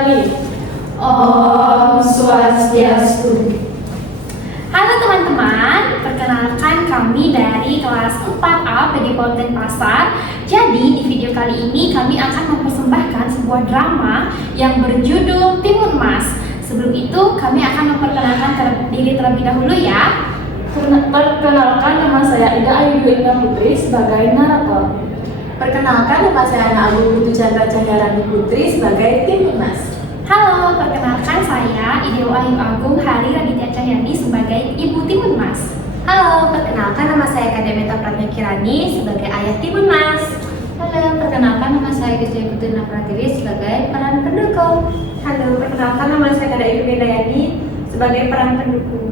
Kirani. Om Swastiastu. Halo teman-teman, perkenalkan kami dari kelas 4A PG Polten Pasar. Jadi di video kali ini kami akan mempersembahkan sebuah drama yang berjudul Timun Mas. Sebelum itu kami akan memperkenalkan diri terlebih dahulu ya. Perkenalkan, nama saya Ida Ayu Indah Putri sebagai narator. Perkenalkan, nama saya Ana Agung Putu Chandra Cahyarani Putri sebagai Timun Mas. Halo, perkenalkan saya Ideo Ayu Agung Hari Raditya Cahyani sebagai Ibu Timun Mas. Halo, perkenalkan nama saya Kademeta Pratnya Kirani sebagai ayah Timun Mas. Halo, perkenalkan nama saya Gisri Putri Pratiwi sebagai peran pendukung. Halo, perkenalkan nama saya Kada Ibu Bedayani sebagai peran pendukung.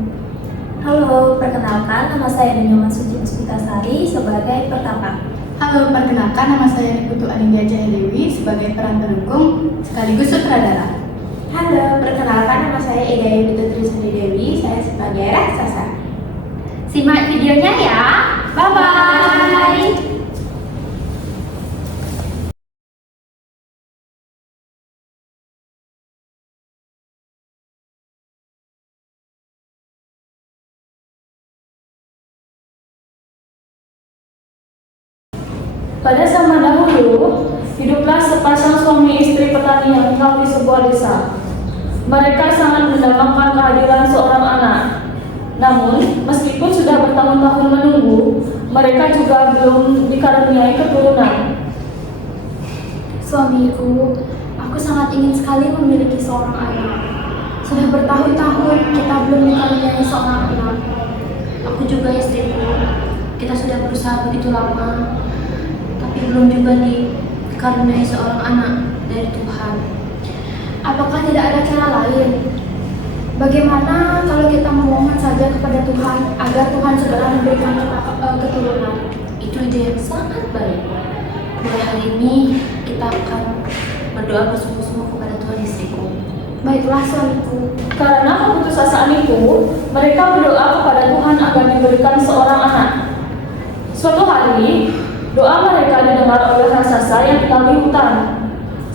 Halo, perkenalkan nama saya Nyoman Suci Puspitasari sebagai pertapa. Halo, perkenalkan nama saya Niputu Anindya Jaya Dewi sebagai peran pendukung sekaligus sutradara. Halo, perkenalkan nama saya Ega Yudhita Trisri Dewi, saya sebagai raksasa. Simak videonya ya. Bye-bye. Pada zaman dahulu, hiduplah sepasang suami istri petani yang tinggal di sebuah desa. Mereka sangat mendambakan kehadiran seorang anak. Namun, meskipun sudah bertahun-tahun menunggu, mereka juga belum dikaruniai keturunan. Suamiku, aku sangat ingin sekali memiliki seorang anak. Sudah bertahun-tahun kita belum dikaruniai seorang anak. Aku juga istriku. Kita sudah berusaha begitu lama, tapi belum juga dikaruniai seorang anak dari Tuhan. Apakah tidak ada cara lain? Bagaimana kalau kita memohon saja kepada Tuhan agar Tuhan segera memberikan kita keturunan? Itu ide yang sangat baik. Mulai hari ini kita akan berdoa bersungguh-sungguh kepada Tuhan istriku. Baiklah suamiku. Karena keputusasaan itu, mereka berdoa kepada Tuhan agar diberikan seorang anak. Suatu hari, doa mereka didengar oleh raksasa yang tinggal di hutan.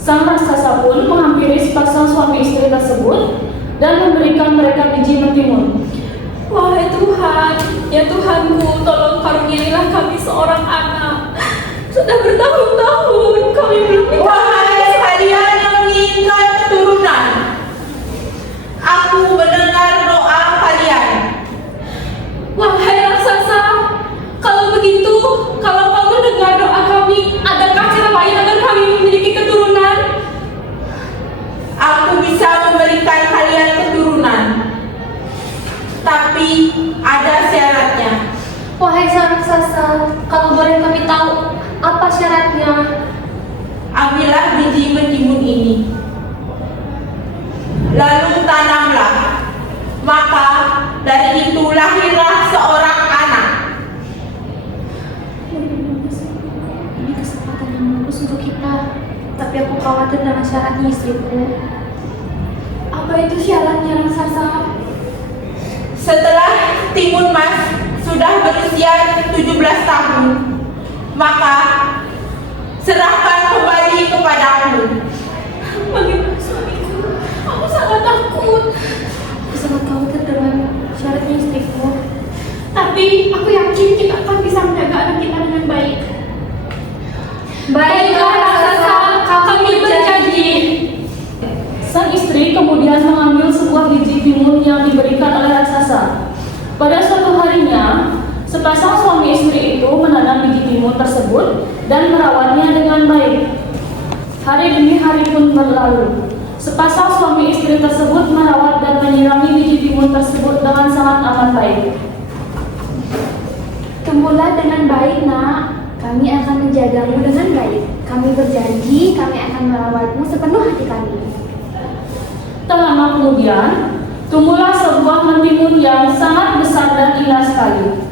Sang raksasa pun menghampiri sepasang suami istri tersebut dan memberikan mereka biji mentimun. Wahai Tuhan, ya Tuhanku, tolong karuniailah kami seorang anak. Sudah bertahun-tahun kami belum dikasih. Wahai kalian yang menginginkan keturunan, aku mendengar doa kalian. Wahai raksasa, kalau begitu, kalau kau mendengar doa kami, adakah cara lain agar kami memiliki keturunan? Aku bisa memberikan kalian keturunan, tapi ada syaratnya. Wahai sang raksasa, kalau boleh kami tahu apa syaratnya? Ambillah biji mentimun ini, lalu tanamlah, maka dari itu lahirlah seorang anak. Ini kesempatan yang bagus untuk kita. Tapi aku khawatir dengan syaratnya istriku. Apa itu syaratnya raksasa? Setelah Timun Mas sudah berusia 17 tahun, maka serahkan kembali kepadaku. Bagaimana suamiku? Aku sangat takut. Aku sangat khawatir dengan syaratnya istriku. Tapi aku yakin kita akan bisa menjaga anak kita dengan baik. Baiklah raksasa, kami berjanji. Sang istri kemudian mengambil sebuah biji timun yang diberikan oleh raksasa. Pada suatu harinya, sepasang suami istri itu menanam biji timun tersebut dan merawatnya dengan baik. Hari demi hari pun berlalu. Sepasang suami istri tersebut merawat dan menyirami biji timun tersebut dengan sangat amat baik. Tumbuhlah dengan baik, Nak. Kami akan menjagamu dengan baik. Kami berjanji kami akan merawatmu sepenuh hati kami. Tak lama kemudian, tumbuhlah sebuah mentimun yang sangat besar dan indah sekali.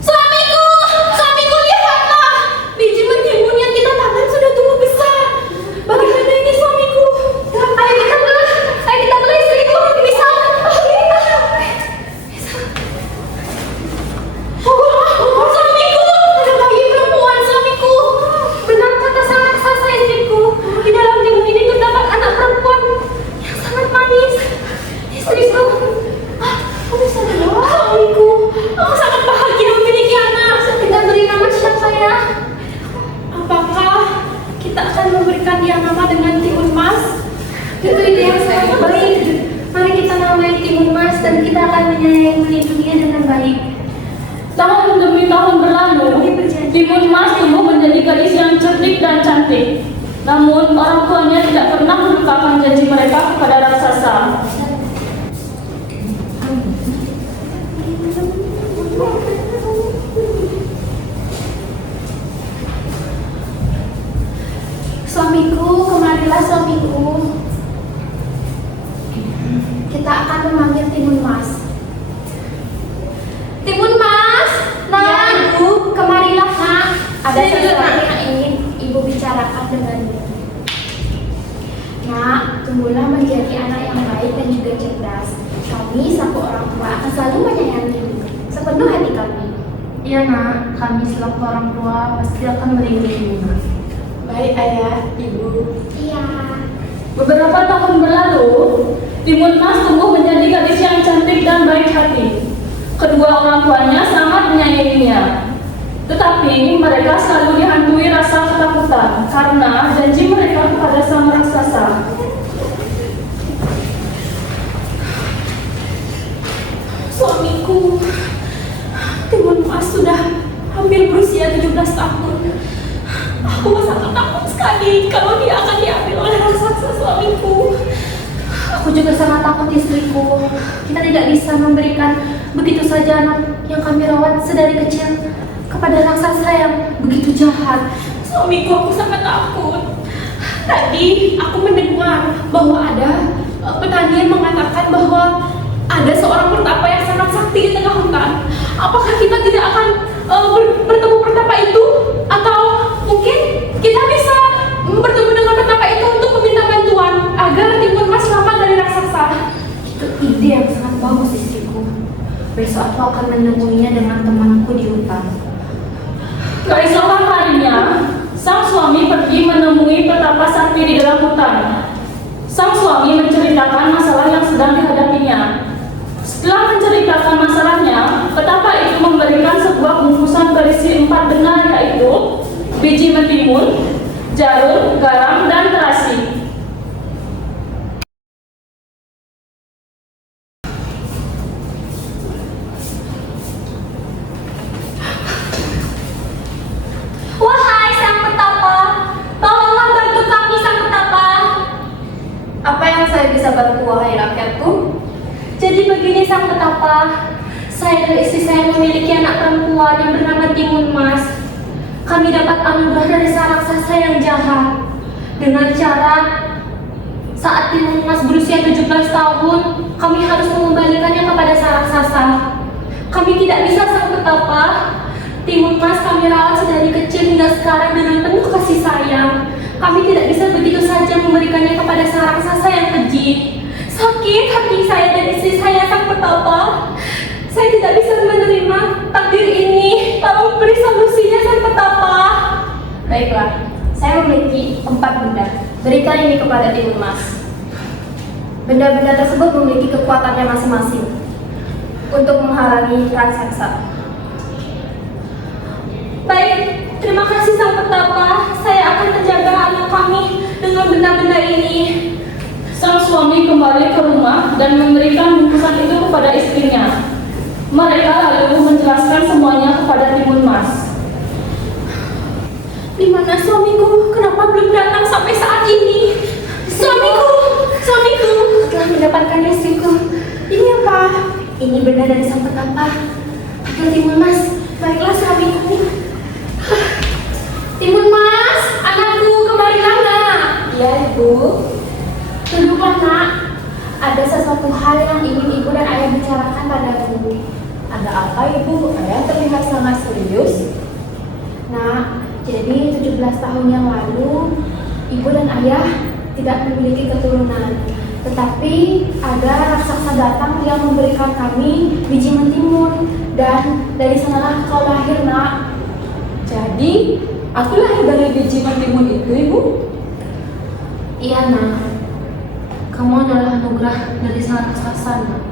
Suamiku lihatlah, biji mentimun yang kita tanam sudah tumbuh besar. Bagaimana ini suamiku? Ayo kita beli istriku, bisa? Suamiku, ada bayi perempuan suamiku. Benar akan memberikan dia nama dengan Timun Mas. Itu ide yang sangat baik. Mari kita namai Timun Mas dan kita akan menyayangi melindunginya dengan baik. Tahun demi tahun berlalu, Timun Mas tumbuh menjadi gadis yang cerdik dan cantik. Namun, orang tuanya tidak pernah melupakan janji mereka kepada raksasa. Suamiku, kemarilah suamiku. Kita akan memanggil Timun Mas. Timun Mas, nak. Ya, Ibu. Kemarilah nak. Ada Sini, sesuatu Nak. yang ingin ibu bicarakan denganmu. Nak, tumbuhlah menjadi anak yang baik dan juga cerdas. Kami selaku orang tua akan selalu menyayangimu sepenuh hati kami. Iya nak, kami selaku orang tua pasti akan melindungimu nak. Baik ayah, ibu. Iya. Beberapa tahun berlalu, Timun Mas tumbuh menjadi gadis yang cantik dan baik hati. Kedua orang tuanya sangat menyayanginya. Tetapi mereka selalu dihantui rasa ketakutan karena janji mereka kepada sang raksasa. Suamiku, Timun Mas sudah hampir berusia 17 tahun. Aku sangat takut sekali kalau dia akan diambil oleh raksasa suamiku. Aku juga sangat takut istriku. Kita tidak bisa memberikan begitu saja anak yang kami rawat sedari kecil kepada raksasa yang begitu jahat. Suamiku, aku sangat takut. Tadi aku mendengar bahwa ada petani yang mengatakan bahwa ada seorang pertapa yang sangat sakti di tengah hutan. Apakah kita tidak akan bertemu pertapa itu? Atau mungkin kita bisa bertemu dengan pertapa itu untuk meminta bantuan agar Timun Mas selamat dari raksasa? Itu ide yang sangat bagus istriku. Besok aku akan menemuinya dengan temanku di hutan. Keesokan harinya, sang suami pergi menemui petapa sakti di dalam hutan. Sang suami menceritakan masalah yang sedang dihadapinya. Setelah menceritakan masalahnya, petapa itu memberikan sebuah bungkusan berisi 4 benang, yaitu biji mentimun, jarum, garam, dan terasi. Wahai sang petapa, tolonglah bantu kami sang petapa. Apa yang saya bisa bantu wahai rakyatku? Jadi begini sang petapa, saya dan istri saya memiliki anak perempuan yang bernama Timun Mas. Kami dapat anugerah dari sang raksasa yang jahat dengan cara saat Timun Mas berusia 17 tahun, kami harus mengembalikannya kepada sang raksasa. Kami tidak bisa sang petapa. Timun Mas kami rawat sedari kecil hingga sekarang dengan penuh kasih sayang. Kami tidak bisa begitu saja memberikannya kepada sang raksasa yang keji. Sakit hati saya dan istri saya sang petapa. Saya tidak bisa menerima takdir ini. Tolong beri solusinya sang petapa. Baiklah, saya memiliki 4 benda. Berikan ini kepada Timun Mas. Benda-benda tersebut memiliki kekuatannya masing-masing untuk menghalangi raksasa. Baik, terima kasih sang petapa. Saya akan menjaga anak kami dengan benda-benda ini. Sang suami kembali ke rumah dan memberikan bungkusan itu kepada istrinya. Mereka lalu menjelaskan semuanya kepada Timun Mas. Di mana suamiku? Kenapa belum datang sampai saat ini? Suamiku, suamiku. Telah mendapatkan istriku. Ini apa? Ini benda dari sang petapa. Panggil Timun Mas. Baiklah suamiku. Timun Mas, anakku, kemarilah nak. Iya, Ibu. Duduklah nak. Ada sesuatu hal yang ingin Ibu dan Ayah bicarakan padaku. Ada apa ibu? Ayah terlihat sangat serius. Nah, jadi 17 tahun yang lalu, Ibu dan Ayah tidak memiliki keturunan. Tetapi ada raksasa datang yang memberikan kami biji mentimun. Dan dari sanalah kau lahir, nak. Jadi, aku lahir dari biji mentimun itu, Ibu? Iya nak, kamu adalah anugerah dari sang raksasa nak.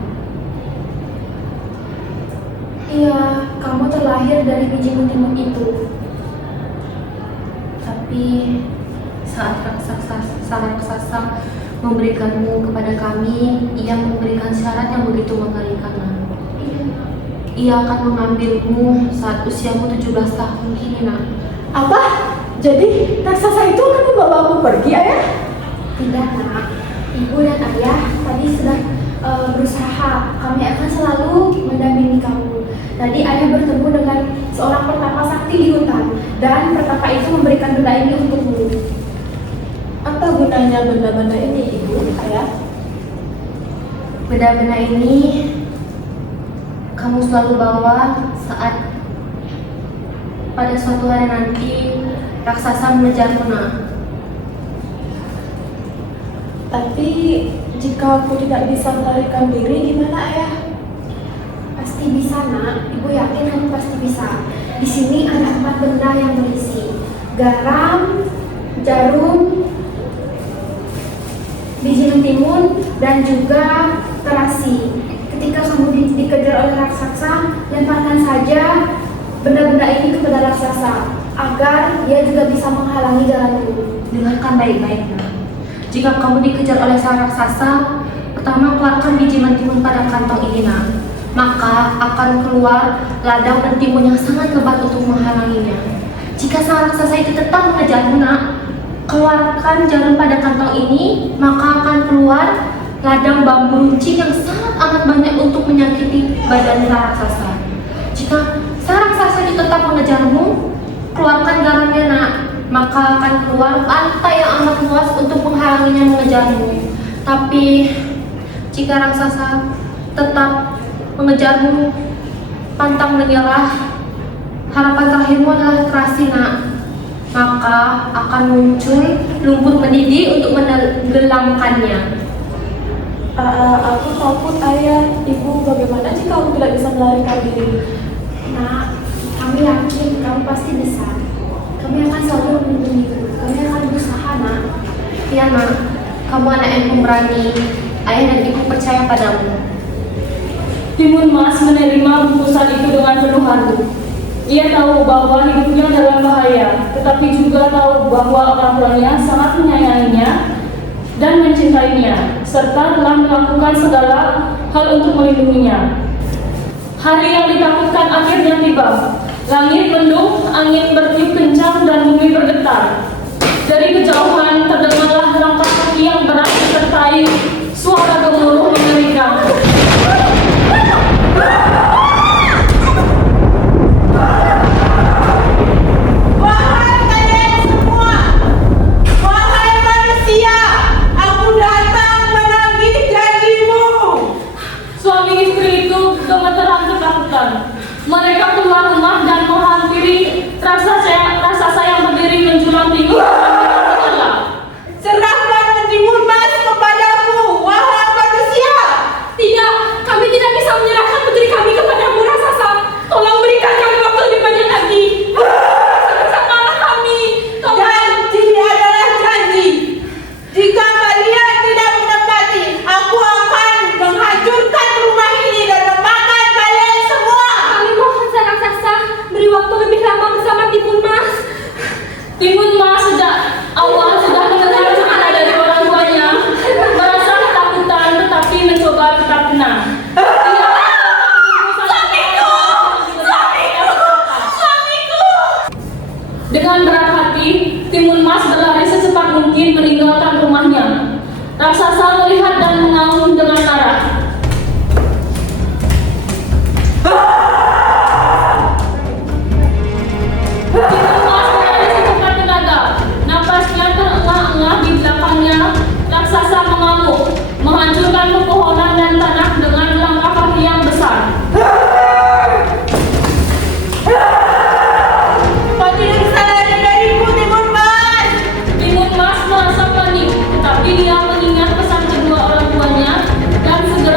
Iya, kamu terlahir dari biji mentimun itu. Tapi saat raksasa memberikanmu kepada kami, ia memberikan syarat yang begitu mengerikan, Nak. Ia akan mengambilmu saat usiamu 17 tahun kini, Nak. Apa? Jadi raksasa itu akan membawa aku pergi, Ayah? Tidak, Nak. Ibu dan Ayah tadi sedang berusaha. Kami akan selalu mendampingi kamu. Tadi Ayah bertemu dengan seorang pertapa sakti di hutan, dan pertapa itu memberikan benda ini untukmu. Apa gunanya benda-benda ini, Ibu, Ayah? Benda-benda ini kamu selalu bawa saat pada suatu hari nanti raksasa mengejarmu, Nak. Tapi jika aku tidak bisa melarikan diri, gimana, Ayah? Pasti bisa, Nak. Ibu yakin kamu pasti bisa. Di sini ada 4 benda yang berisi garam, jarum, biji mentimun, dan juga terasi. Ketika kamu dikejar oleh raksasa, lemparkan saja benda-benda ini kepada raksasa agar dia juga bisa menghalangi jalanmu. Dengarkan baik-baik, Nak. Jika kamu dikejar oleh sang raksasa, pertama keluarkan biji mentimun pada kantong ini, Nak. Maka akan keluar ladang mentimun yang sangat lebat untuk menghalanginya. Jika sang raksasa itu tetap mengejarmu, Nak, keluarkan jarum pada kantong ini, maka akan keluar ladang bambu runcing yang sangat amat banyak untuk menyakiti badan sang raksasa. Jika sang raksasa itu tetap mengejarmu, keluarkan garamnya, Nak, maka akan keluar pantai yang amat luas untuk menghalanginya mengejarmu. Tapi jika raksasa tetap mengejarmu, pantang menyerah, harapan terakhirmu adalah terasi, Nak. Maka akan muncul lumpur mendidih untuk menenggelamkannya. Aku takut, Ayah. Ibu, bagaimana jika aku tidak bisa melarikan diri? Nak, kami yakin kamu pasti bisa. Kami akan selalu melindungimu. Kami akan berusaha, Nak. Ya, Nak, kamu anak yang pemberani. Ayah dan ibu percaya padamu. Timun Mas menerima bungkusan itu dengan penuh haru. Ia tahu bahwa hidupnya dalam bahaya, tetapi juga tahu bahwa orang tuanya sangat menyayanginya dan mencintainya, serta telah melakukan segala hal untuk melindunginya. Hari yang ditakutkan akhirnya tiba. Langit mendung, angin bertiup kencang, dan bumi bergetar. Dari kejauhan terdengarlah langkah kaki yang berat disertai suara gemuruh mengerikan. Wahai kalian semua, wahai manusia, aku datang menagih janjimu. Suami istri itu gemeteran ketakutan. Mereka keluar rumah dan menghampiri raksasa yang berdiri menjulang tinggi. Serahkan mentimun Mas kepadaku, wahai manusia. Tidak, kami tidak bisa menyerahkan putri kami kepadamu, raksasa. Tolong berikan kami waktu lebih banyak lagi. Samalah kami. Tolong. Janji adalah janji. Jika kalian tidak menepati, aku akan menghancurkan rumah ini dan memakan kalian semua. Kami mohon sang raksasa beri waktu lebih lama bersama Timun Mas. Timun Mas sejak awal sudah mendengar cerita dari orang tuanya, merasa ketakutan tetapi mencoba tetap tenang. Dengan berat hati, Timun Mas berlari secepat mungkin meninggalkan rumahnya. Raksasa melihat dan mengaum dengan marah. Timun Mas berlari secepat tenaga. Napasnya terengah-engah di belakangnya. Raksasa mengamuk, menghancurkan pepohonan dan tanah dengan langkah kaki yang besar. Kau tidak bisa lari dariku, Timun Mas. Timun Mas merasa panik, tetapi dia mengingat pesan kedua orang tuanya dan segera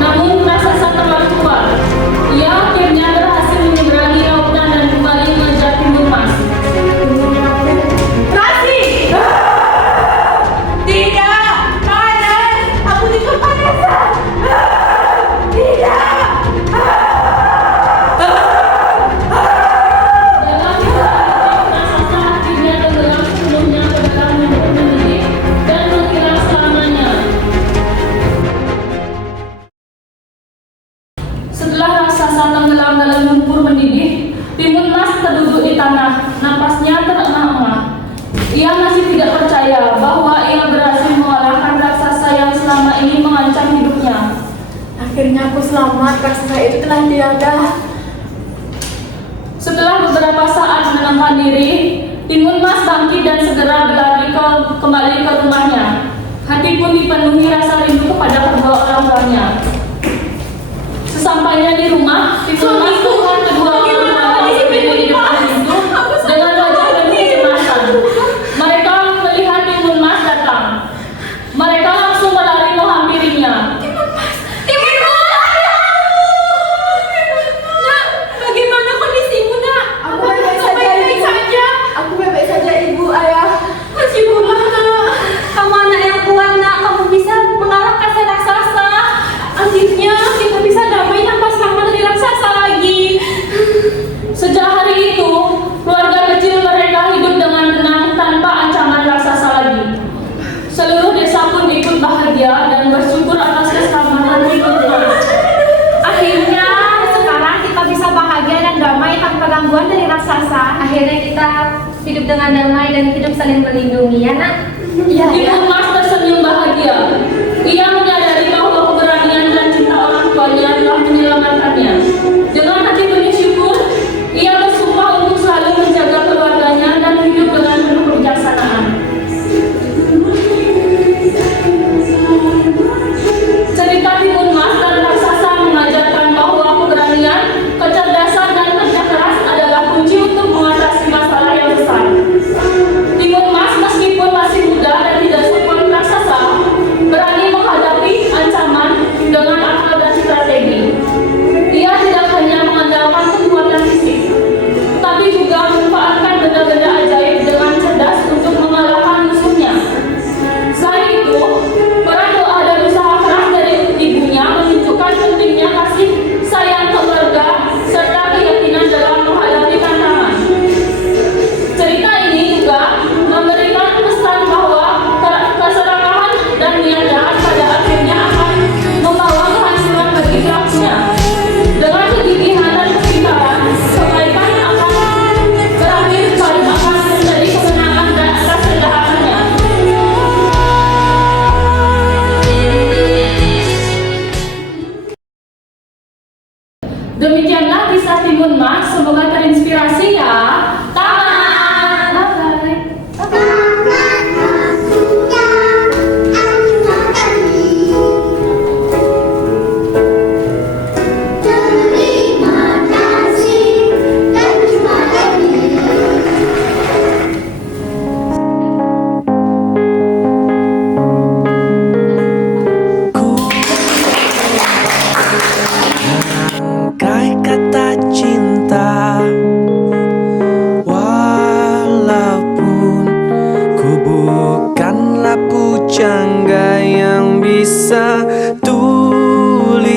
Namun raksasa terlalu kuat. Ia akhirnya berhasil menyeberangi lautan dan kembali mengejar Timun Mas. Rasi! Tidak! Panas! Aku di kepanasan! Tidak! Dalam raksasa akhirnya tenggelam sepenuhnya ke dalam lumpur mendidih dan menghilang selamanya. Setelah raksasa tenggelam dalam lumpur mendidih, Timun Mas terduduk di tanah, napasnya terengah-engah. Ia masih tidak percaya bahwa ia berhasil mengalahkan raksasa yang selama ini mengancam hidupnya. Akhirnya aku selamat, raksasa itu telah tiada. Setelah beberapa saat menenangkan diri, Timun Mas bangkit dan segera berlari kembali ke rumahnya. Hati pun dipenuhi rasa rindu kepada kedua orang tuanya. Sesampainya di rumah, Timun Mas melihat kedua orang tuanya berdiri di depan pintu dengan wajah penuh kecemasan. Mereka melihat Timun Mas datang. Mereka langsung berlari menghampirinya. Nak, bagaimana kondisimu, Nak? Aku baik-baik saja, Ibu. Aku baik-baik saja, Ibu, Ayah. Syukurlah, Nak. Kamu anak yang kuat, Nak. Kamu bisa mengalahkan si raksasa. Akhirnya kita bisa damai tanpa serangan dari raksasa lagi. Sejak hari itu, keluarga kecil mereka hidup dengan tenang tanpa ancaman raksasa lagi. Seluruh desa pun ikut bahagia dan bersyukur atas keselamatan Timun Mas. Akhirnya sekarang kita bisa bahagia dan damai tanpa gangguan dari raksasa. Akhirnya kita hidup dengan damai dan hidup saling melindungi, ya Nak? Timun Mas tersenyum bahagia. Ia menyadari bahwa keberanian dan cinta orang tuanya telah menyelamatkannya. Dengan hati penuh syukur, ia bersumpah untuk selalu menjaga keluarganya dan hidup dengan penuh kebijaksanaan. Cerita Timun Mas dan raksasa mengajarkan bahwa keberanian, kecerdasan, dan kerja keras adalah kunci untuk mengatasi masalah yang besar. Timun Mas meskipun masih muda dan tidak sekuat raksasa, berani menghadapi ancaman dengan akal dan strategi. Ia tidak hanya mengandalkan kekuatan fisik, tapi juga memanfaatkan benda-benda ajaib dengan cerdas untuk mengalahkan musuhnya. Selain itu, peran doa dan usaha keras dari ibunya menunjukkan pentingnya kasih sayang keluarga serta keyakinan dalam menghadapi tantangan. Cerita ini juga memberikan pesan bahwa keserakahan dan niat jahat pada akhirnya akan membawa kehancuran bagi pelakunya. Dengan kegigihan dan kepiawaian, kebaikan akan berakhir dan akan menjadi kemenangan dan atas kejahatannya. Demikianlah kisah Timun Mas, semoga terinspirasi ya. Tamat. Bye-bye. Rangkai kata cinta, walaupun ku bukanlah pujangga yang bisa tuliskan